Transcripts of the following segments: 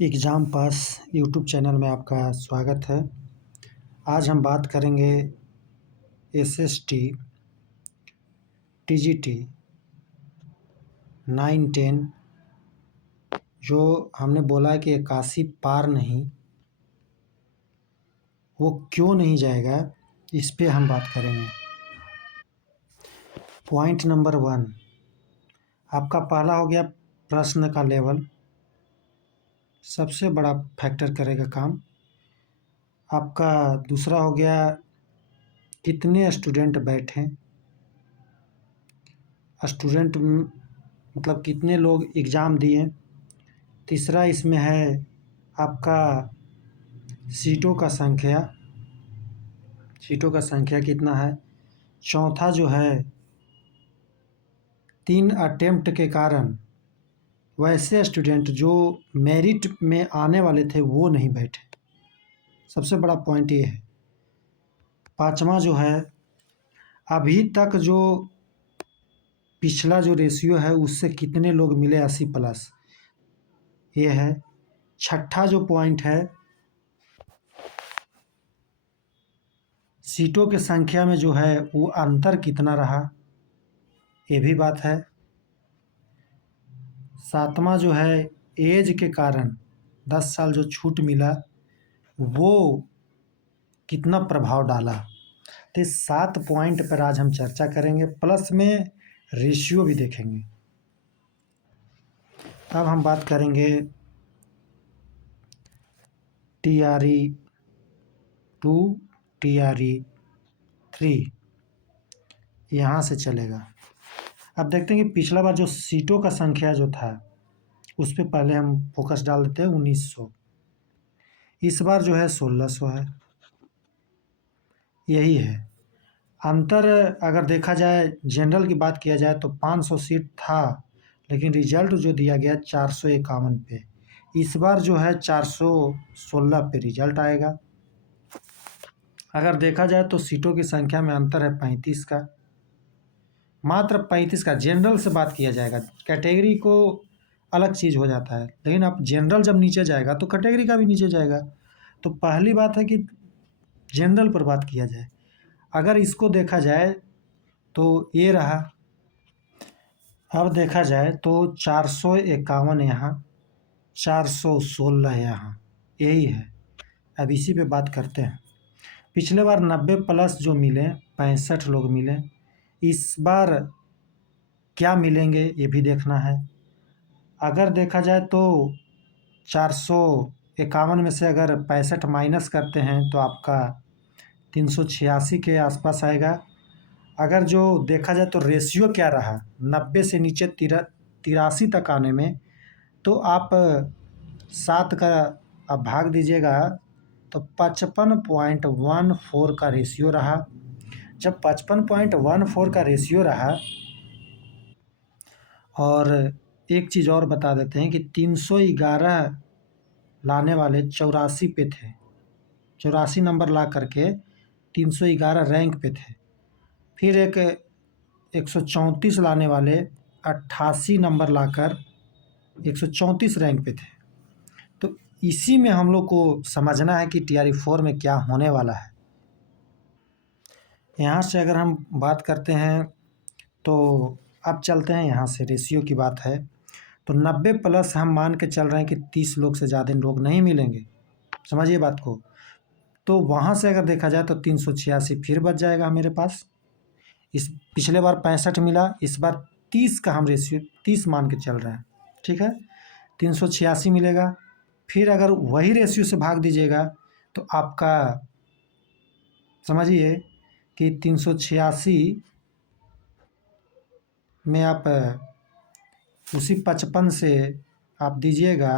Exam pass YouTube channel में आपका स्वागत है। आज हम बात करेंगे एसएसटी, टीजीटी 9-10 जो हमने बोला है कि 81 पार नहीं, वो क्यों नहीं जाएगा, इस पे हम बात करेंगे। पॉइंट नंबर 1, आपका पहला हो गया प्रश्न का लेवल, सबसे बड़ा फैक्टर करेगा काम। आपका दूसरा हो गया कितने स्टूडेंट बैठे, स्टूडेंट मतलब कितने लोग एग्ज़ाम दिए। तीसरा इसमें है आपका सीटों का संख्या कितना है। चौथा जो है 3 अटेम्प्ट के कारण वैसे स्टूडेंट जो मेरिट में आने वाले थे वो नहीं बैठे, सबसे बड़ा पॉइंट ये है। पांचवा जो है अभी तक जो पिछला जो रेशियो है उससे कितने लोग मिले 80+, ये है। छठा जो पॉइंट है सीटों की संख्या में जो है वो अंतर कितना रहा, ये भी बात है। सातवां जो है एज के कारण 10 साल जो छूट मिला वो कितना प्रभाव डाला। तो इस 7 पॉइंट पर आज हम चर्चा करेंगे, प्लस में रेशियो भी देखेंगे। अब हम बात करेंगे TRE 2, TRE 3, यहाँ से चलेगा। अब देखते हैं कि पिछला बार जो सीटों का संख्या जो था उस पर पहले हम फोकस डाल देते हैं 1900, इस बार जो है 1600 है, यही है अंतर। अगर देखा जाए जनरल की बात किया जाए तो 500 सीट था, लेकिन रिजल्ट जो दिया गया 451 पे, इस बार जो है 416 पे रिजल्ट आएगा। अगर देखा जाए तो सीटों की संख्या में अंतर है 35 का, मात्र 35 का। जनरल से बात किया जाएगा, कैटेगरी को अलग चीज़ हो जाता है, लेकिन अब जनरल जब नीचे जाएगा तो कैटेगरी का भी नीचे जाएगा। तो पहली बात है कि जनरल पर बात किया जाए। अगर इसको देखा जाए तो ये रहा, अब देखा जाए तो 451 यहाँ, 416 यहाँ, यही है। अब इसी पे बात करते हैं। पिछले बार 90+ जो मिले 65 लोग मिले, इस बार क्या मिलेंगे ये भी देखना है। अगर देखा जाए तो 451 में से अगर 65 माइनस करते हैं तो आपका 386 के आसपास आएगा। अगर जो देखा जाए तो रेशियो क्या रहा 90 से नीचे 83 तक आने में, तो आप 7 का आप भाग दीजिएगा तो 55.14 का रेशियो रहा। जब 55.14 का रेशियो रहा, और एक चीज़ और बता देते हैं कि 311 लाने वाले 84 पे थे, 84 नंबर ला करके 311 रैंक पे थे। फिर एक 134 लाने वाले 88 नंबर लाकर 134 रैंक पे थे। तो इसी में हम लोग को समझना है कि TRE 4 में क्या होने वाला है। यहाँ से अगर हम बात करते हैं तो अब चलते हैं यहाँ से, रेशियो की बात है तो 90+ हम मान के चल रहे हैं कि 30 लोग से ज़्यादा लोग नहीं मिलेंगे, समझिए बात को। तो वहाँ से अगर देखा जाए तो 386 फिर बच जाएगा मेरे पास। इस पिछले बार 65 मिला, इस बार 30 का हम रेशियो 30 मान के चल रहे हैं, ठीक है। 386 मिलेगा। फिर अगर वही रेशियो से भाग दीजिएगा तो आपका समझिए कि 386 में आप उसी 55 से आप दीजिएगा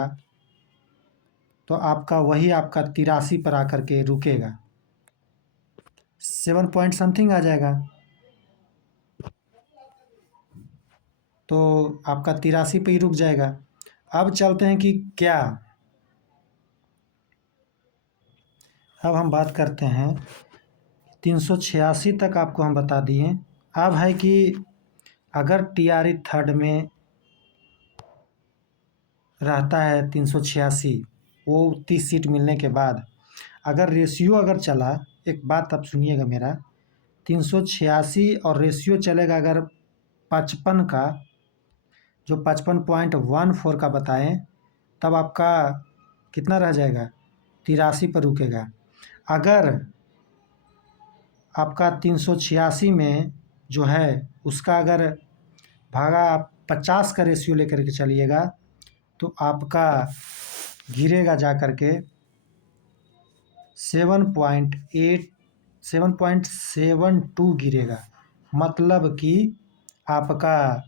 तो आपका वही आपका 83 पर आकर के रुकेगा, 7 पॉइंट समथिंग आ जाएगा। तो आपका 83 पे ही रुक जाएगा। अब चलते हैं कि क्या, अब हम बात करते हैं 386 तक आपको हम बता दिए। अब है कि अगर TRE 3 में रहता है 386 वो 30 सीट मिलने के बाद अगर रेशियो अगर चला, एक बात आप सुनिएगा मेरा, 386 और रेशियो चलेगा अगर 55 का, जो 55.14 का बताएं, तब आपका कितना रह जाएगा, 83 पर रुकेगा। अगर आपका 386 में जो है उसका अगर भागा आप 50 का रेशियो लेकर के चलिएगा तो आपका गिरेगा जा कर के 7.72 गिरेगा। मतलब कि आपका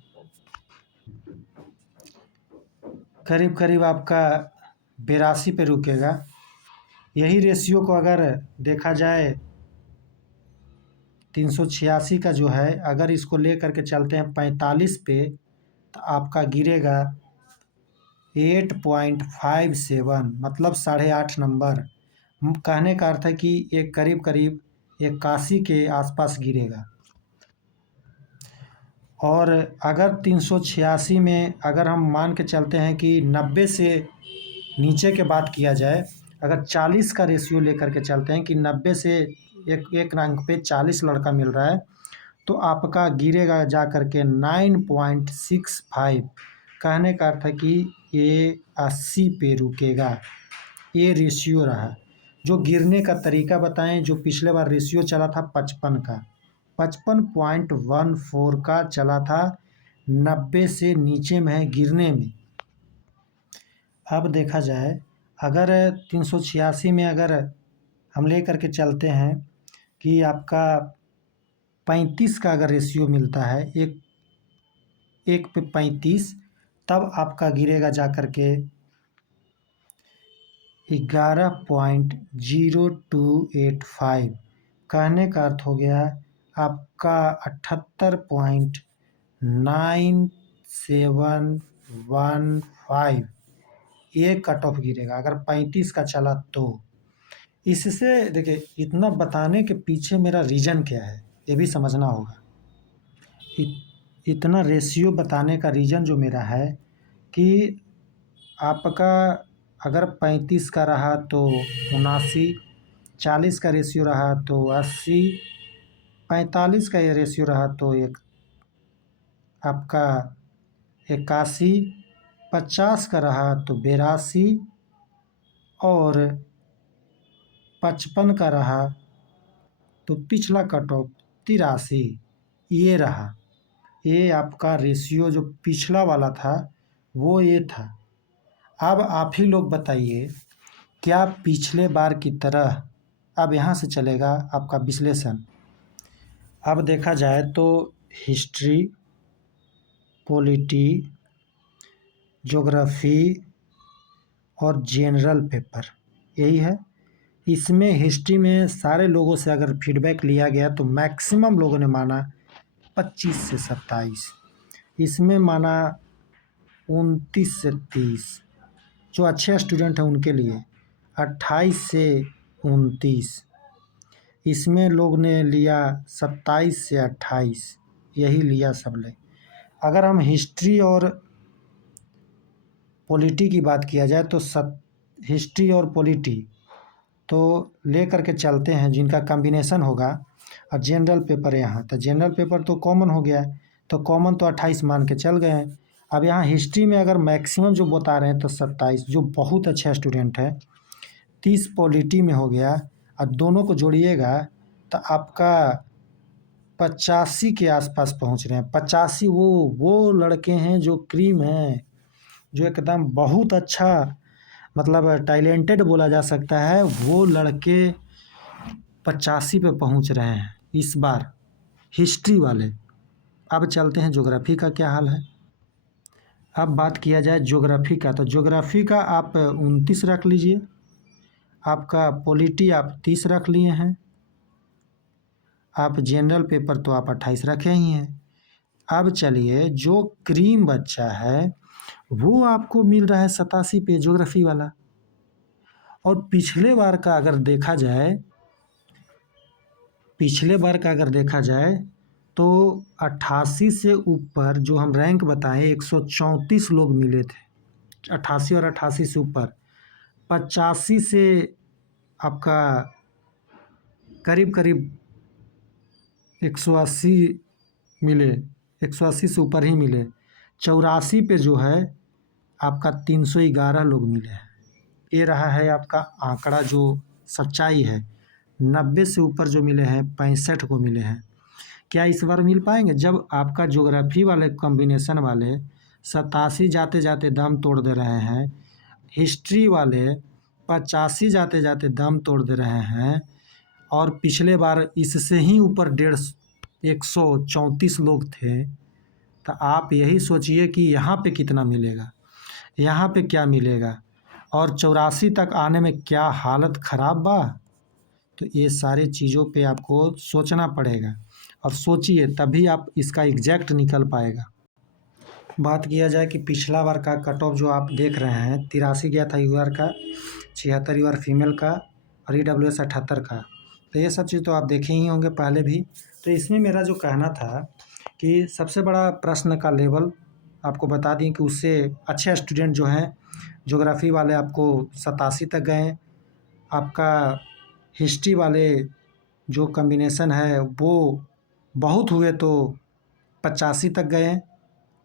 करीब करीब आपका 82 पे रुकेगा। यही रेशियो को अगर देखा जाए 386 का जो है, अगर इसको ले करके चलते हैं 45 पे तो आपका गिरेगा 8.57, मतलब 8.5 नंबर। कहने का अर्थ है कि एक करीब करीब 81 के आसपास गिरेगा। और अगर 386 में अगर हम मान के चलते हैं कि 90 से नीचे के बात किया जाए, अगर 40 का रेशियो लेकर के चलते हैं कि 90 से एक रैंक पे 40 लड़का मिल रहा है तो आपका गिरेगा जा कर के 9.65। कहने का अर्थ है कि ये 80 पे रुकेगा। ये रेशियो रहा। जो गिरने का तरीका बताएं, जो पिछले बार रेशियो चला था 55 का, 55.14 का चला था, 90 से नीचे में है गिरने में। अब देखा जाए अगर 386 में अगर हम ले करके चलते हैं कि आपका 35 का अगर रेशियो मिलता है, एक पे 35, तब आपका गिरेगा जा कर के 11.0285। कहने का अर्थ हो गया आपका 78.9715। ये कट ऑफ गिरेगा अगर 35 का चला तो। इससे देखिए, इतना बताने के पीछे मेरा रीज़न क्या है ये भी समझना होगा। इतना रेशियो बताने का रीज़न जो मेरा है कि आपका अगर 35 का रहा तो 79, 40 का रेशियो रहा तो 80, 45 का ये रेशियो रहा तो एक आपका 81, 50 का रहा तो 82 और 55 का रहा तो पिछला कट ऑफ 83। ये रहा, ये आपका रेशियो जो पिछला वाला था वो ये था। अब आप ही लोग बताइए, क्या पिछले बार की तरह अब यहाँ से चलेगा आपका विश्लेषण। अब देखा जाए तो हिस्ट्री, पॉलिटी, ज्योग्राफी और जनरल पेपर, यही है। इसमें हिस्ट्री में सारे लोगों से अगर फीडबैक लिया गया तो मैक्सिमम लोगों ने माना 25 से 27, इसमें माना 29 से 30, जो अच्छे स्टूडेंट हैं उनके लिए 28 से 29, इसमें लोग ने लिया 27 से 28, यही लिया सब ने। अगर हम हिस्ट्री और पॉलिटी की बात किया जाए तो हिस्ट्री और पॉलिटी तो ले करके चलते हैं जिनका कॉम्बिनेशन होगा। और जनरल पेपर यहाँ, तो जनरल पेपर तो कॉमन हो गया है, तो कॉमन तो 28 मान के चल गए हैं। अब यहाँ हिस्ट्री में अगर मैक्सिमम जो बता रहे हैं तो 27, जो बहुत अच्छा स्टूडेंट है। 30 पॉलिटी में हो गया, और दोनों को जोड़िएगा तो आपका 85 के आसपास पहुँच रहे हैं। 85 वो लड़के हैं जो क्रीम हैं, जो एकदम बहुत अच्छा मतलब टैलेंटेड बोला जा सकता है, वो लड़के 85 पे पहुंच रहे हैं इस बार हिस्ट्री वाले। अब चलते हैं ज्योग्राफी का क्या हाल है। अब बात किया जाए ज्योग्राफी का, तो ज्योग्राफी का आप 29 रख लीजिए, आपका पॉलिटी आप 30 रख लिए हैं, आप जनरल पेपर तो आप 28 रखे ही हैं। अब चलिए, जो क्रीम बच्चा है वो आपको मिल रहा है 87 पे ज्योग्राफी वाला। और पिछले बार का अगर देखा जाए तो 88 से ऊपर जो हम रैंक बताएं 134 लोग मिले थे, 88 और 88 से ऊपर। 85 से आपका करीब 180 मिले, 180 से ऊपर ही मिले। 84 पे जो है आपका 311 लोग मिले हैं। ये रहा है आपका आंकड़ा जो सच्चाई है। 90 से ऊपर जो मिले हैं 65 को मिले हैं। क्या इस बार मिल पाएंगे? जब आपका ज्योग्राफी वाले कॉम्बिनेशन वाले 87 जाते जाते दम तोड़ दे रहे हैं, हिस्ट्री वाले 85 जाते जाते दम तोड़ दे रहे हैं, और पिछले बार इससे ही ऊपर 134 लोग थे, तो आप यही सोचिए कि यहाँ पे कितना मिलेगा, यहाँ पे क्या मिलेगा, और 84 तक आने में क्या हालत ख़राब बा। तो ये सारी चीज़ों पे आपको सोचना पड़ेगा, और सोचिए तभी आप इसका एग्जैक्ट निकल पाएगा। बात किया जाए कि पिछला बार का कट ऑफ जो आप देख रहे हैं, 83 गया था यूआर का, 76 यूआर फीमेल का, और EWS 78 का। तो ये सब चीज़ तो आप देखे ही होंगे पहले भी। तो इसमें मेरा जो कहना था कि सबसे बड़ा प्रश्न का लेवल आपको बता दें कि उससे अच्छे स्टूडेंट जो हैं ज्योग्राफी वाले आपको 87 तक गए। आपका हिस्ट्री वाले जो कॉम्बिनेशन है वो बहुत हुए तो 85 तक गए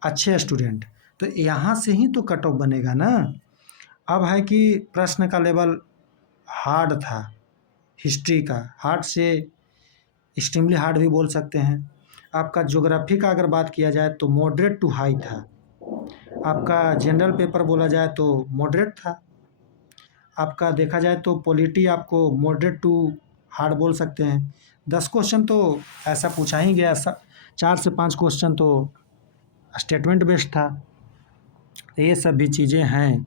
अच्छे स्टूडेंट। तो यहाँ से ही तो कट ऑफ बनेगा ना। अब है कि प्रश्न का लेवल हार्ड था, हिस्ट्री का हार्ड से एक्सट्रीमली हार्ड भी बोल सकते हैं। आपका ज्योग्राफी का अगर बात किया जाए तो मॉडरेट टू हाई था। आपका जनरल पेपर बोला जाए तो मॉडरेट था। आपका देखा जाए तो पॉलिटी आपको मॉडरेट टू हार्ड बोल सकते हैं। 10 क्वेश्चन तो ऐसा पूछा ही गया, 4 से 5 क्वेश्चन तो स्टेटमेंट बेस्ड था। ये सब भी चीज़ें हैं।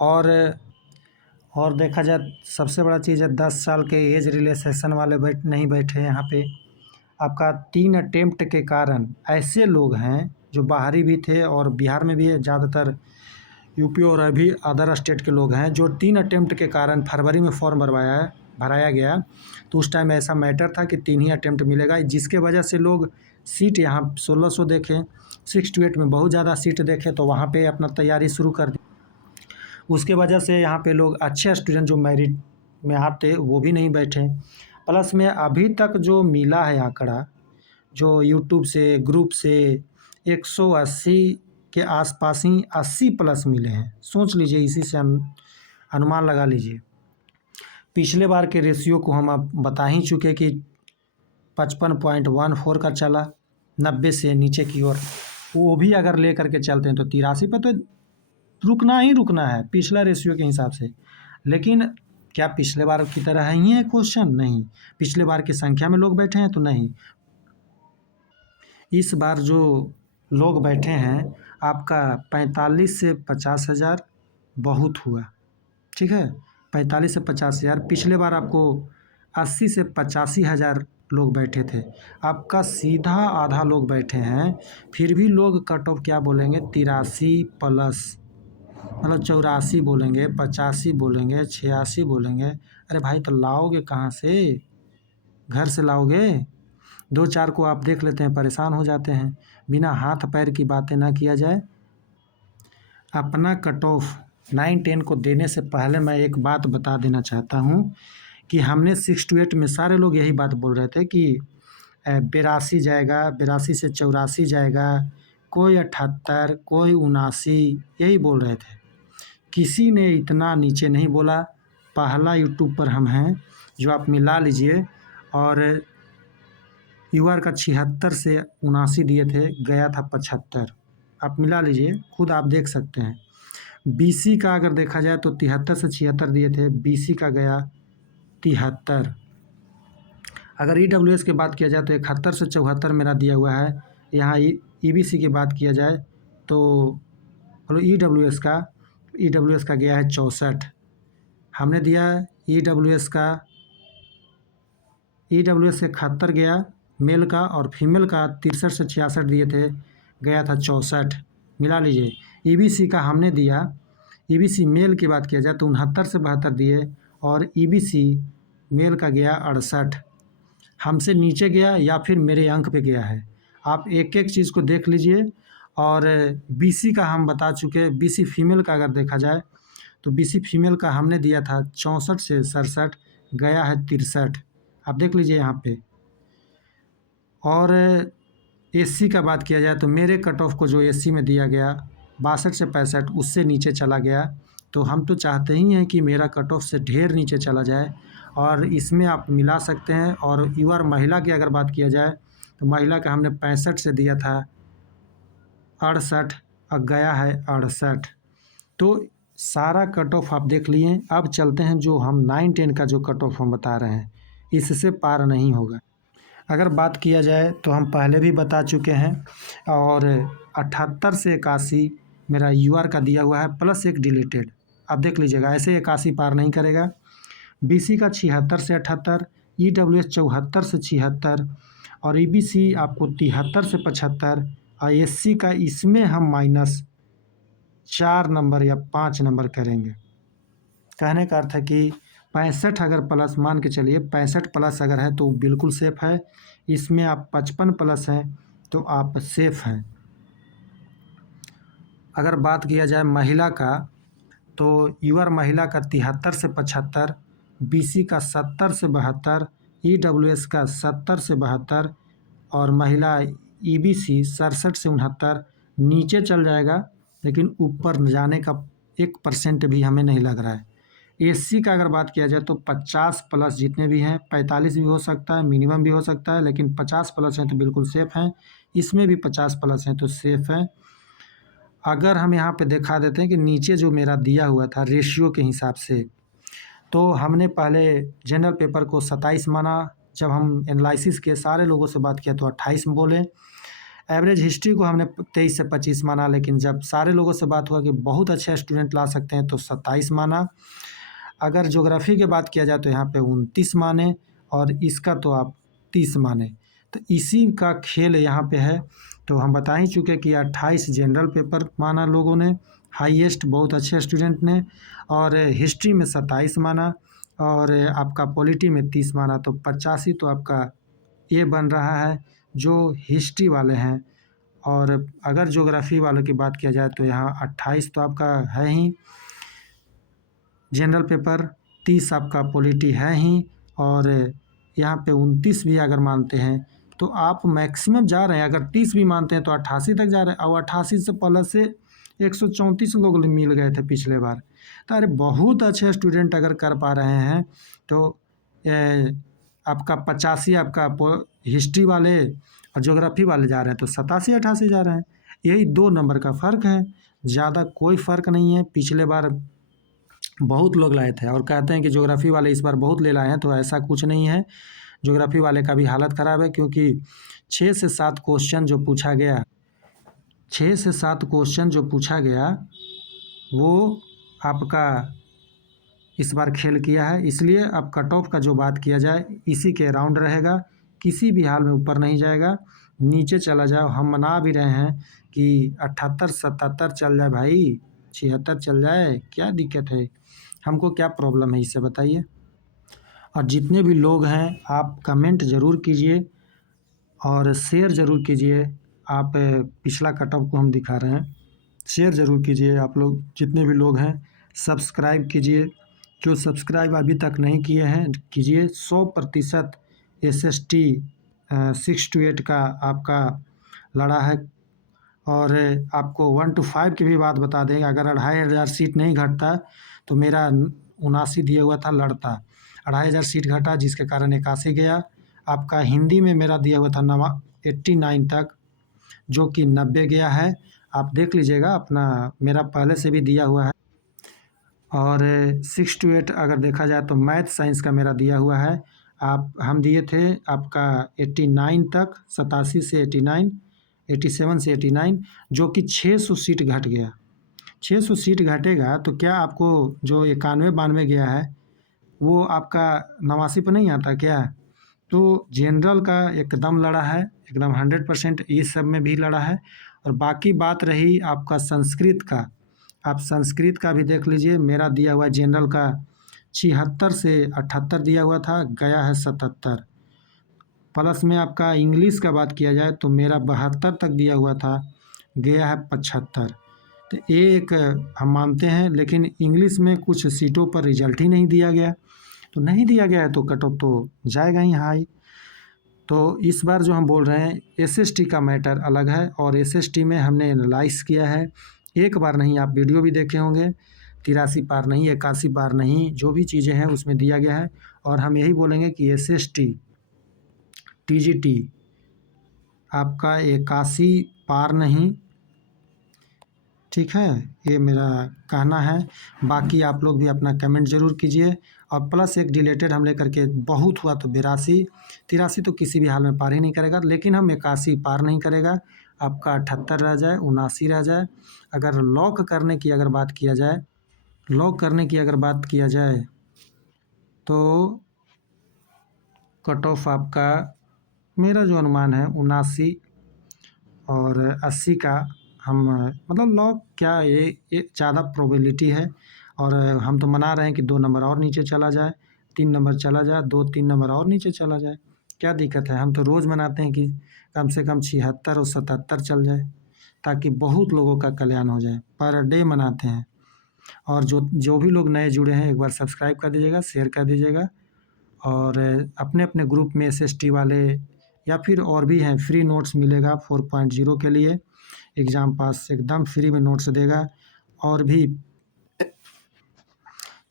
और देखा जाए सबसे बड़ा चीज़ है 10 साल के एज रिलैक्सेशन वाले नहीं बैठे यहाँ पे। आपका 3 अटेम्प्ट के कारण ऐसे लोग हैं जो बाहरी भी थे और बिहार में भी ज़्यादातर यूपी और अभी अदर स्टेट के लोग हैं जो 3 अटेम्प्ट के कारण फरवरी में फॉर्म भराया गया। तो उस टाइम ऐसा मैटर था कि 3 ही अटेम्प्ट मिलेगा, जिसके वजह से लोग सीट यहाँ 1600 देखें, 6 to 8 में बहुत ज़्यादा सीट देखें तो वहाँ पे अपना तैयारी शुरू कर दी। उसके वजह से यहाँ पे लोग अच्छे स्टूडेंट जो मेरिट में आते वो भी नहीं बैठे। प्लस में अभी तक जो मिला है आंकड़ा जो यूट्यूब से ग्रुप से 180 के आसपास ही 80 प्लस मिले हैं। सोच लीजिए, इसी से अनुमान लगा लीजिए। पिछले बार के रेशियो को हम अब बता ही चुके कि 55.14 का चला 90 से नीचे की ओर, वो भी अगर ले करके चलते हैं तो 83 पे तो रुकना ही रुकना है पिछला रेशियो के हिसाब से। लेकिन क्या पिछले बार की तरह ही है क्वेश्चन? नहीं। पिछले बार की संख्या में लोग बैठे हैं तो नहीं। इस बार जो लोग बैठे हैं आपका 45 से 50 हज़ार बहुत हुआ, ठीक है। 45 से 50 हज़ार। पिछले बार आपको 80 से 85 हज़ार लोग बैठे थे, आपका सीधा आधा लोग बैठे हैं। फिर भी लोग कट ऑफ क्या बोलेंगे? 83 प्लस, मतलब 84 बोलेंगे, 85 बोलेंगे, 86 बोलेंगे। अरे भाई तो लाओगे कहाँ से? घर से लाओगे? 2-4 को आप देख लेते हैं परेशान हो जाते हैं। बिना हाथ पैर की बातें ना किया जाए। अपना कट ऑफ 9-10 को देने से पहले मैं एक बात बता देना चाहता हूँ कि हमने 6 to 8 में सारे लोग यही बात बोल रहे थे कि 82 जाएगा, 82 से 84 जाएगा, कोई 78, कोई 79, यही बोल रहे थे। किसी ने इतना नीचे नहीं बोला। पहला यूट्यूब पर हम हैं जो आप मिला लीजिए। और यूआर का 76 से 79 दिए थे, गया था 75। आप मिला लीजिए, खुद आप देख सकते हैं। बीसी का अगर देखा जाए तो 73 से 76 दिए थे, बीसी का गया 73। अगर EWS की बात किया जाए तो 71 से 74 मेरा दिया हुआ है। यहाँ EBC की बात किया जाए तो EWS का गया है 64। हमने दिया EWS का 71 गया मेल का, और फीमेल का 63 से 66 दिए थे, गया था 64। मिला लीजिए। EBC का हमने दिया, EBC मेल की बात किया जाए तो 69 से 72 दिए, और EBC मेल का गया 68। हमसे नीचे गया या फिर मेरे अंक पे गया है, आप एक एक चीज़ को देख लीजिए। और BC का हम बता चुके। BC फीमेल का अगर देखा जाए तो बीसी फीमेल का हमने दिया था 64 से 67, गया है 63। आप देख लीजिए यहाँ पे। और एससी का बात किया जाए तो मेरे कट ऑफ को जो एससी में दिया गया 62 से 65, उससे नीचे चला गया। तो हम तो चाहते ही हैं कि मेरा कट ऑफ से ढेर नीचे चला जाए, और इसमें आप मिला सकते हैं। और यूआर महिला की अगर बात किया जाए तो महिला का हमने 65 से दिया था 68, और गया है 68। तो सारा कट ऑफ आप देख लिए। अब चलते हैं जो हम 9-10 का जो कट ऑफ हम बता रहे हैं, इससे पार नहीं होगा। अगर बात किया जाए तो हम पहले भी बता चुके हैं, और 78 से 81 मेरा यूआर का दिया हुआ है, प्लस एक डिलीटेड। आप देख लीजिएगा, ऐसे 81 पार नहीं करेगा। बीसी का 76 से 78, ईडब्ल्यूएस 74 से 76, और ईबीसी आपको 73 से 75, और एससी का इसमें हम -4 नंबर या 5 नंबर करेंगे। कहने का अर्थ है कि 65 अगर प्लस मान के चलिए, 65 प्लस अगर है तो बिल्कुल सेफ़ है। इसमें आप 55 प्लस हैं तो आप सेफ़ हैं। अगर बात किया जाए महिला का, तो यूआर महिला का 73 से 75, बीसी का 70 से 72, ईडब्ल्यूएस का 70 से 72, और महिला ईबीसी 67 से 69। नीचे चल जाएगा, लेकिन ऊपर जाने का 1% भी हमें नहीं लग रहा है। एससी का अगर बात किया जाए तो 50 प्लस जितने भी हैं, 45 भी हो सकता है, मिनिमम भी हो सकता है, लेकिन 50 प्लस हैं तो बिल्कुल सेफ़ हैं। इसमें भी 50 प्लस हैं तो सेफ़ है। अगर हम यहाँ पे दिखा देते हैं कि नीचे जो मेरा दिया हुआ था रेशियो के हिसाब से, तो हमने पहले जनरल पेपर को 27 माना। जब हम एनालिसिस के सारे लोगों से बात किया तो 28 में बोले। एवरेज हिस्ट्री को हमने 23 से 25 माना, लेकिन जब सारे लोगों से बात हुआ कि बहुत अच्छे स्टूडेंट ला सकते हैं तो 27 माना। अगर ज्योग्राफी की बात किया जाए तो यहाँ पे 29 माने, और इसका तो आप 30 माने। तो इसी का खेल यहाँ पे है। तो हम बता ही चुके कि 28 जनरल पेपर माना लोगों ने, हाईएस्ट बहुत अच्छे स्टूडेंट ने, और हिस्ट्री में 27 माना, और आपका पॉलिटी में 30 माना। तो 85 तो आपका ये बन रहा है जो हिस्ट्री वाले हैं। और अगर ज्योग्राफी वालों की बात किया जाए तो यहाँ 28 तो आपका है ही जनरल पेपर, 30 आपका पॉलिटी है ही, और यहाँ पे 29 भी अगर मानते हैं तो आप मैक्सिमम जा रहे हैं। अगर 30 भी मानते हैं तो 88 तक जा रहे हैं, और 88 से प्लस से 134 लोग मिल गए थे पिछले बार। तो अरे बहुत अच्छे स्टूडेंट अगर कर पा रहे हैं तो आपका 85 आपका हिस्ट्री वाले और ज्योग्राफी वाले जा रहे हैं तो 87-88 जा रहे हैं। यही 2 नंबर का फ़र्क है, ज़्यादा कोई फ़र्क नहीं है। पिछले बार बहुत लोग लाए थे और कहते हैं कि ज्योग्राफी वाले इस बार बहुत ले लाए हैं, तो ऐसा कुछ नहीं है। ज्योग्राफी वाले का भी हालत ख़राब है, क्योंकि 6 से 7 क्वेश्चन जो पूछा गया, 6 से 7 क्वेश्चन जो पूछा गया वो आपका इस बार खेल किया है। इसलिए अब कट ऑफ का जो बात किया जाए इसी के अराउंड रहेगा, किसी भी हाल में ऊपर नहीं जाएगा। नीचे चला जाओ, हम मना भी रहे हैं कि 78-77 चल जाए भाई, 76 चल जाए, क्या दिक्कत है, हमको क्या प्रॉब्लम है, इससे बताइए। और जितने भी लोग हैं आप कमेंट ज़रूर कीजिए और शेयर ज़रूर कीजिए। आप पिछला कट ऑफ को हम दिखा रहे हैं, शेयर ज़रूर कीजिए। आप लोग जितने भी लोग हैं सब्सक्राइब कीजिए, जो सब्सक्राइब अभी तक नहीं किए हैं कीजिए। 100% SST 6 to 8 का आपका लड़ा है। और आपको 1 to 5 की भी बात बता दें, अगर 2500 सीट नहीं घटता तो मेरा 79 दिया हुआ था लड़ता, 2500 सीट घटा जिसके कारण 81 गया। आपका हिंदी में मेरा दिया हुआ था 89 तक, जो कि 90 गया है। आप देख लीजिएगा, अपना मेरा पहले से भी दिया हुआ है। और 6 to 8 अगर देखा जाए तो मैथ साइंस का मेरा दिया हुआ है। हम दिए थे आपका 89 तक, 87 से 89, 87 से 89, जो कि 600 सीट घट गया। 600 सीट घटेगा तो क्या आपको जो 91-92 गया है वो आपका 89 पे नहीं आता क्या? तो जनरल का एकदम लड़ा है, एकदम 100%, ये सब में भी लड़ा है। और बाकी बात रही आपका संस्कृत का, आप संस्कृत का भी देख लीजिए। मेरा दिया हुआ जनरल का 76 से 78 दिया हुआ था, गया है 77। प्लस में आपका इंग्लिश का बात किया जाए तो मेरा 72 तक दिया हुआ था, गया है 75। तो ये एक हम मानते हैं, लेकिन इंग्लिश में कुछ सीटों पर रिजल्ट ही नहीं दिया गया, तो नहीं दिया गया है तो कट ऑफ तो जाएगा ही हाई। तो इस बार जो हम बोल रहे हैं एसएसटी का मैटर अलग है, और एसएसटी में हमने एनालाइज किया है, एक बार नहीं, आप वीडियो भी देखे होंगे, 83 पार नहीं, 81 पार नहीं, जो भी चीज़ें हैं उसमें दिया गया है। और हम यही बोलेंगे कि एसएसटी टीजीटी आपका 81 पार नहीं, ठीक है, ये मेरा कहना है। बाकी आप लोग भी अपना कमेंट जरूर कीजिए। और प्लस एक डिलेटेड हम लेकर के बहुत हुआ तो 82, 83 तो किसी भी हाल में पार ही नहीं करेगा, लेकिन हम 81 पार नहीं करेगा, आपका 78 रह जाए, 79 रह जाए। अगर लॉक करने की अगर बात किया जाए, लॉक करने की अगर बात किया जाए तो कट ऑफ आपका, मेरा जो अनुमान है 79 और 80 का हम, मतलब लॉक क्या, ये ज़्यादा प्रोबेबिलिटी है। और हम तो मना रहे हैं कि 2 नंबर और नीचे चला जाए, 3 नंबर चला जाए, 2-3 नंबर और नीचे चला जाए, क्या दिक्कत है। हम तो रोज़ मनाते हैं कि कम से कम 76 और 77 चल जाए, ताकि बहुत लोगों का कल्याण हो जाए, पर डे मनाते हैं। और जो जो भी लोग नए जुड़े हैं, एक बार सब्सक्राइब कर दीजिएगा, शेयर कर दीजिएगा, और अपने अपने ग्रुप में एसएसटी वाले या फिर और भी हैं, फ्री नोट्स मिलेगा 4.0 के लिए, एग्ज़ाम पास एकदम फ्री में नोट्स देगा। और भी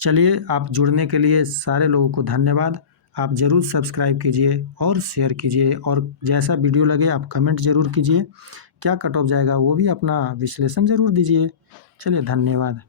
चलिए, आप जुड़ने के लिए सारे लोगों को धन्यवाद। आप ज़रूर सब्सक्राइब कीजिए और शेयर कीजिए, और जैसा वीडियो लगे आप कमेंट ज़रूर कीजिए, क्या कट ऑफ जाएगा वो भी अपना विश्लेषण ज़रूर दीजिए। चलिए, धन्यवाद।